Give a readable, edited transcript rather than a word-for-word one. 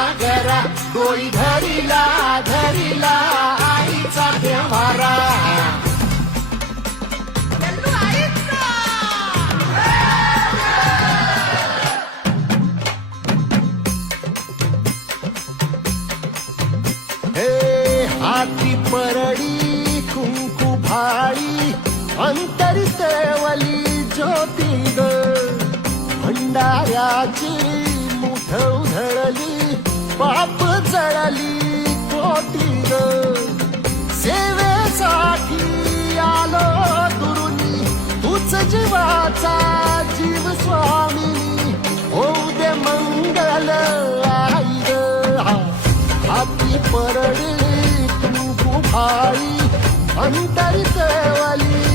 सागरा डोई धरिला धरिला आईचा देवारा हाती परडी कुंकू भाळी अंतरितवली ज्योती ग भंडाऱ्याची मुठ उधळली पाप जळली कोटी ग सेवेसाठी आलो दुरुनी तूच जीवाचा जीव स्वामी होऊ दे मंगल आई ग हाती परडी कुंकू भाळी अंतरितवली